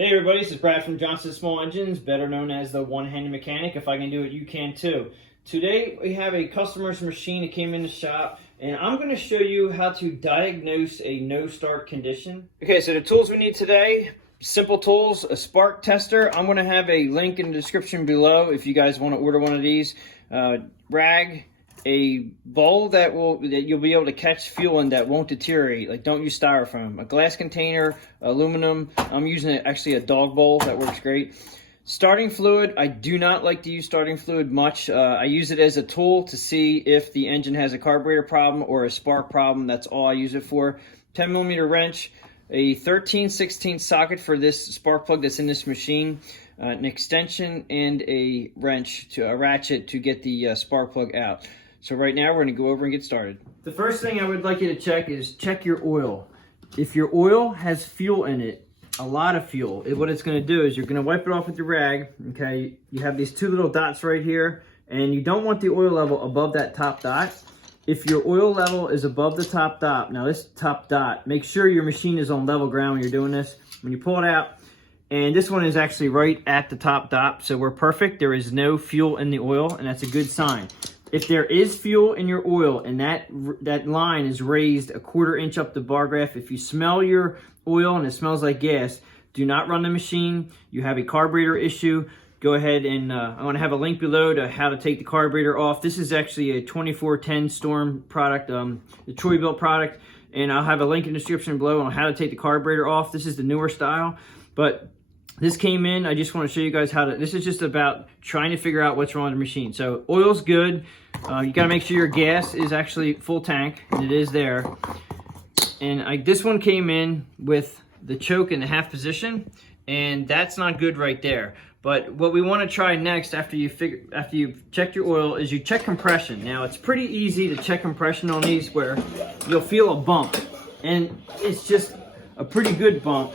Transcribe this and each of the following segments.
Hey everybody, this is Brad from Johnson Small Engines, better known as the one-handed mechanic. If I can do it, you can too. Today we have a customer's machine that came in the shop, and I'm going to show you how to diagnose a no-start condition. Okay, so the tools we need today, simple tools, a spark tester. I'm going to have a link in the description below if you guys want to order one of these. Rag, a bowl that you'll be able to catch fuel in that won't deteriorate. Like, don't use styrofoam. A glass container, aluminum. I'm using actually a dog bowl. That works great. Starting fluid. I do not like to use starting fluid much. I use it as a tool to see if the engine has a carburetor problem or a spark problem. That's all I use it for. 10mm wrench, a 13/16 socket for this spark plug that's in this machine, an extension, and a wrench, a ratchet to get the spark plug out. So right now we're going to go over and get started. The first thing I would like you to check is check your oil. If your oil has fuel in it, a lot of fuel, what it's going to do is you're going to wipe it off with your rag. Okay, you have these two little dots right here, and you don't want the oil level above that top dot. If your oil level is above the top dot, now this top dot, make sure your machine is on level ground when you're doing this. When you pull it out, and this one is actually right at the top dot, so we're perfect. There is no fuel in the oil, and that's a good sign. If there is fuel in your oil and that line is raised a 1/4 inch up the bar graph, if you smell your oil and it smells like gas, do not run the machine. You have a carburetor issue. Go ahead and I'm going to have a link below to how to take the carburetor off. This is actually a 2410 Storm product, the Troy built product, and I'll have a link in the description below on how to take the carburetor off. This is the newer style, but this came in. I just want to show you guys how to, this is just about trying to figure out what's wrong with the machine. So oil's good. You got to make sure your gas is actually full tank, and it is there. And this one came in with the choke in the half position, and that's not good right there. But what we want to try next after you've checked your oil is you check compression. Now it's pretty easy to check compression on these where you'll feel a bump, and it's just a pretty good bump.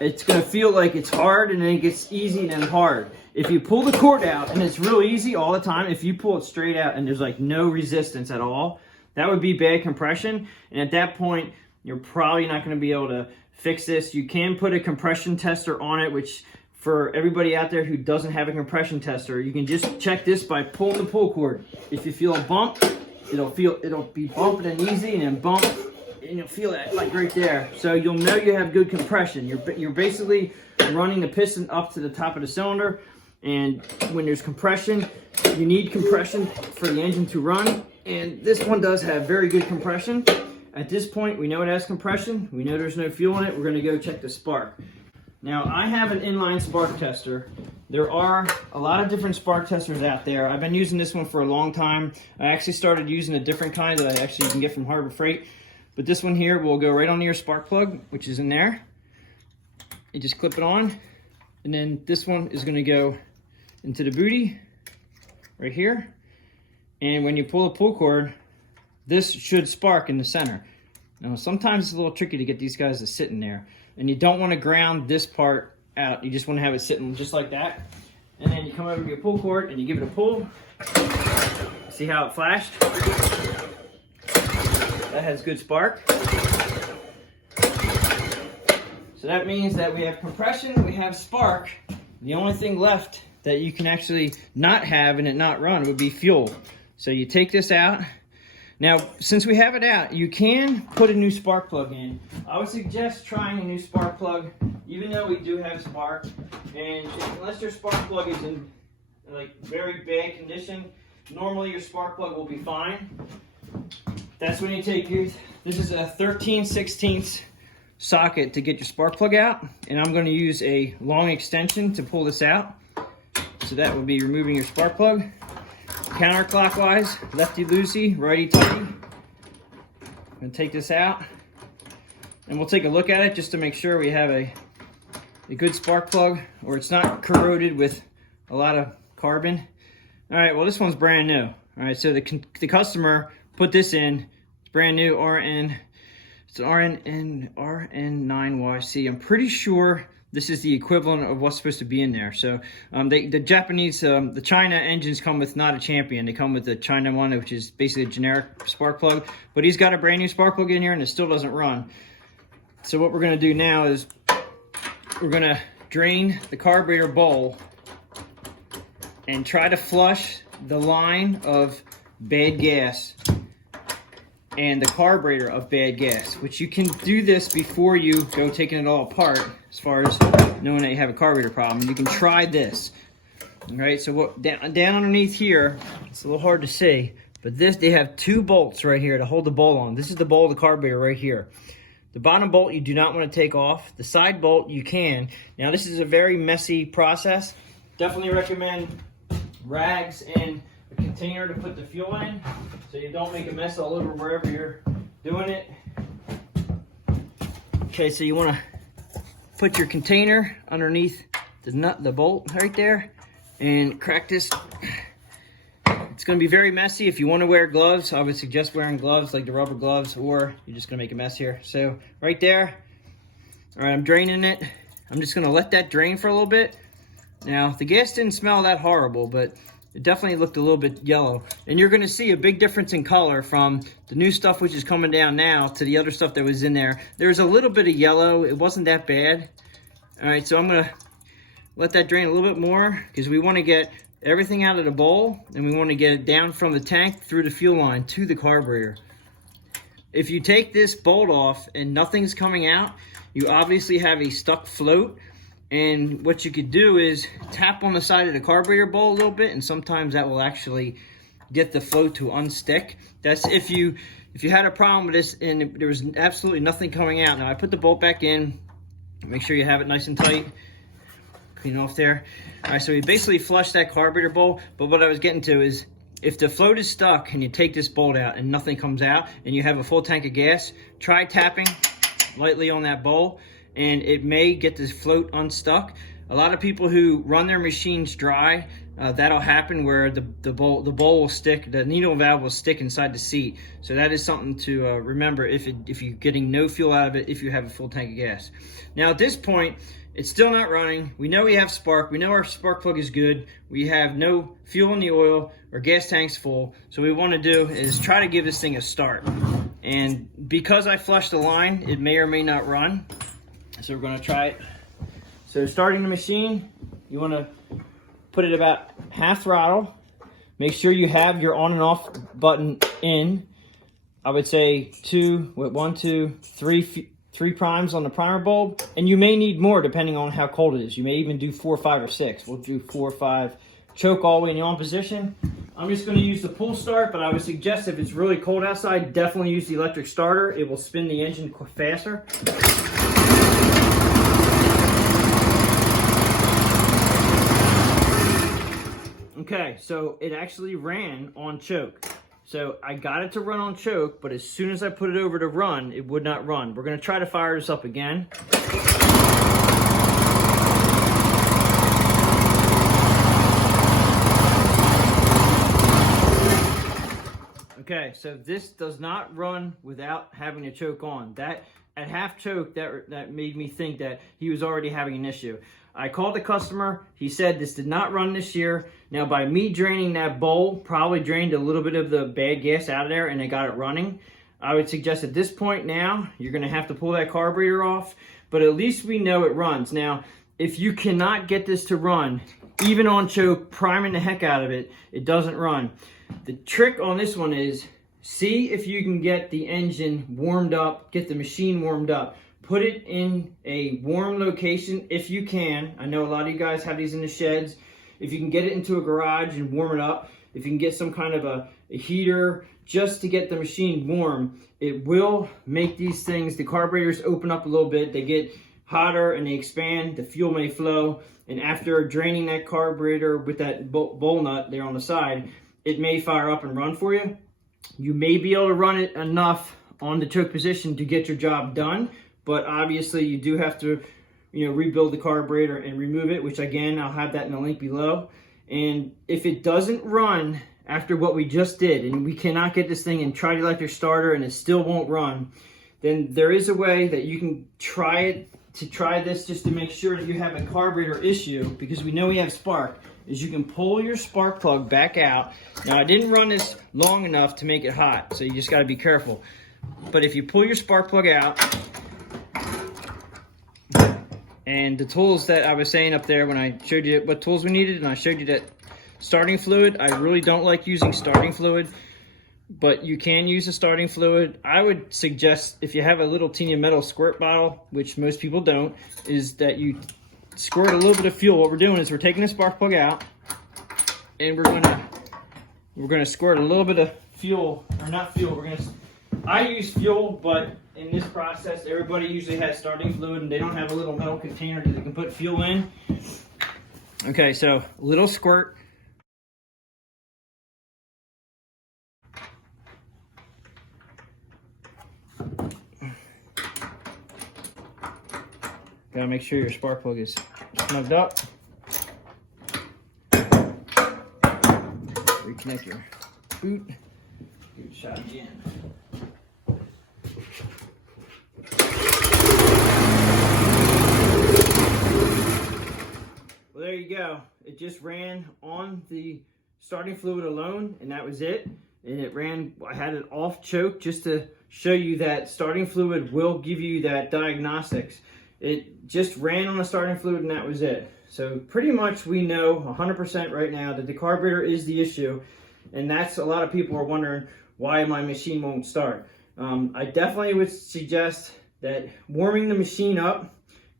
It's going to feel like it's hard, and then it gets easy and then hard. If you pull the cord out, and it's real easy all the time, if you pull it straight out and there's like no resistance at all, that would be bad compression. And at that point, you're probably not going to be able to fix this. You can put a compression tester on it, which for everybody out there who doesn't have a compression tester, you can just check this by pulling the pull cord. If you feel a bump, it'll be bumping and easy, and then bump, and you'll feel that like right there. So you'll know you have good compression. You're basically running the piston up to the top of the cylinder, and when there's compression, you need compression for the engine to run, and this one does have very good compression. At this point, we know it has compression. We know there's no fuel in it. We're going to go check the spark. Now, I have an inline spark tester. There are a lot of different spark testers out there. I've been using this one for a long time. I actually started using a different kind that you can get from Harbor Freight. But this one here will go right onto your spark plug, which is in there. You just clip it on, and then this one is going to go into the booty right here. And when you pull the pull cord, this should spark in the center. Now, sometimes it's a little tricky to get these guys to sit in there, and you don't want to ground this part out. You just want to have it sitting just like that. And then you come over to your pull cord and you give it a pull. See how it flashed? That has good spark. So that means that we have compression, we have spark. The only thing left that you can actually not have and it not run would be fuel. So you take this out. Now, since we have it out, you can put a new spark plug in. I would suggest trying a new spark plug, even though we do have spark. And unless your spark plug is in like very bad condition, normally your spark plug will be fine. That's when you take this is a 13/16 socket to get your spark plug out, and I'm going to use a long extension to pull this out. So that would be removing your spark plug. Counterclockwise, lefty-loosey, righty-tighty. I'm going to take this out, and we'll take a look at it just to make sure we have a good spark plug, or it's not corroded with a lot of carbon. All right, well, this one's brand new. All right, so the customer put this in. It's brand new, RN. It's an RN9YC. I'm pretty sure this is the equivalent of what's supposed to be in there. So the Japanese, the China engines come with not a champion. They come with the China one, which is basically a generic spark plug. But he's got a brand new spark plug in here, and it still doesn't run. So what we're going to do now is we're going to drain the carburetor bowl and try to flush the line of bad gas and the carburetor of bad gas, which you can do this before you go taking it all apart as far as knowing that you have a carburetor problem. You can try this. All right, so what down underneath here, it's a little hard to see, but they have 2 bolts right here to hold the bowl on. This is the bowl of the carburetor right here. The bottom bolt you do not want to take off. The side bolt you can. Now this is a very messy process. Definitely recommend rags and a container to put the fuel in so you don't make a mess all over wherever you're doing it. Okay, so you want to put your container underneath the bolt right there and crack this. It's going to be very messy. If you want to wear gloves, I would suggest wearing gloves like the rubber gloves, or you're just going to make a mess here. So right there. All right, I'm draining it. I'm just going to let that drain for a little bit. Now, the gas didn't smell that horrible, but it definitely looked a little bit yellow. And you're going to see a big difference in color from the new stuff which is coming down now to the other stuff that was in there. There's a little bit of yellow. It wasn't that bad. All right, so I'm going to let that drain a little bit more because we want to get everything out of the bowl and we want to get it down from the tank through the fuel line to the carburetor. If you take this bolt off and nothing's coming out, you obviously have a stuck float. And what you could do is tap on the side of the carburetor bowl a little bit, and sometimes that will actually get the float to unstick. That's if you had a problem with this and there was absolutely nothing coming out. Now I put the bolt back in. Make sure you have it nice and tight. Clean off there. All right, so we basically flushed that carburetor bowl, but what I was getting to is if the float is stuck and you take this bolt out and nothing comes out and you have a full tank of gas, try tapping lightly on that bowl and it may get this float unstuck. A lot of people who run their machines dry, that'll happen where the bowl will stick, the needle valve will stick inside the seat. So that is something to remember if you're getting no fuel out of it if you have a full tank of gas. Now at this point, it's still not running. We know we have spark. We know our spark plug is good. We have no fuel in the oil. Our gas tank's full. So what we want to do is try to give this thing a start. And because I flushed the line, it may or may not run. So we're going to try it. So starting the machine, you want to put it about half throttle. Make sure you have your on and off button in. I would say 1, 2, 3 primes on the primer bulb, and you may need more depending on how cold it is. You may even do 4, 5, or 6. We'll do 4 or 5. Choke all the way in the on position. I'm just going to use the pull start, but I would suggest if it's really cold outside, definitely use the electric starter. It will spin the engine faster. Okay, so it actually ran on choke. So I got it to run on choke, but as soon as I put it over to run, it would not run. We're going to try to fire this up again. Okay, so this does not run without having a choke on. That at half choke, that made me think that he was already having an issue. I called the customer. He said this did not run this year. Now, by me draining that bowl, probably drained a little bit of the bad gas out of there and they got it running. I would suggest at this point now, you're going to have to pull that carburetor off, but at least we know it runs. Now, if you cannot get this to run, even on choke, priming the heck out of it, it doesn't run. The trick on this one is see if you can get the engine warmed up, get the machine warmed up. Put it in a warm location if you can. I know a lot of you guys have these in the sheds. If you can get it into a garage and warm it up, if you can get some kind of a heater just to get the machine warm, it will make these things, the carburetors open up a little bit. They get hotter and they expand. The fuel may flow. And after draining that carburetor with that bowl nut there on the side, it may fire up and run for you. You may be able to run it enough on the choke position to get your job done. But obviously you do have to, rebuild the carburetor and remove it, which again, I'll have that in the link below. And if it doesn't run after what we just did, and we cannot get this thing and try the electric starter and it still won't run, then there is a way that you can try this just to make sure that you have a carburetor issue, because we know we have spark, is you can pull your spark plug back out. Now I didn't run this long enough to make it hot, so you just gotta be careful. But if you pull your spark plug out, And the tools that I was saying up there when I showed you what tools we needed, and I showed you that starting fluid, I really don't like using starting fluid, but you can use a starting fluid. I would suggest, if you have a little teeny metal squirt bottle, which most people don't, is that you squirt a little bit of fuel. What we're doing is we're taking the spark plug out, and we're gonna squirt a little bit of fuel, or not fuel, I use fuel, but in this process, everybody usually has starting fluid, and they don't have a little metal container that they can put fuel in. Okay, so a little squirt. Gotta make sure your spark plug is snugged up. Reconnect your boot. Good shot again. Well, there you go. It just ran on the starting fluid alone, and that was it. And it ran, I had it off choke just to show you that starting fluid will give you that diagnostics. It just ran on the starting fluid, and that was it. So pretty much we know 100% right now that the carburetor is the issue, and that's a lot of people are wondering why my machine won't start. I definitely would suggest that warming the machine up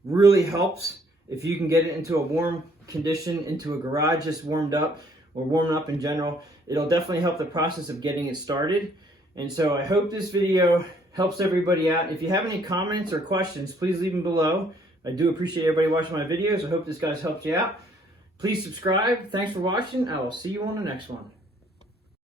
really helps. If you can get it into a warm condition, into a garage just warmed up, or warming up in general, it'll definitely help the process of getting it started. And so I hope this video helps everybody out. If you have any comments or questions, please leave them below. I do appreciate everybody watching my videos. I hope this guys helped you out. Please subscribe. Thanks for watching. I will see you on the next one.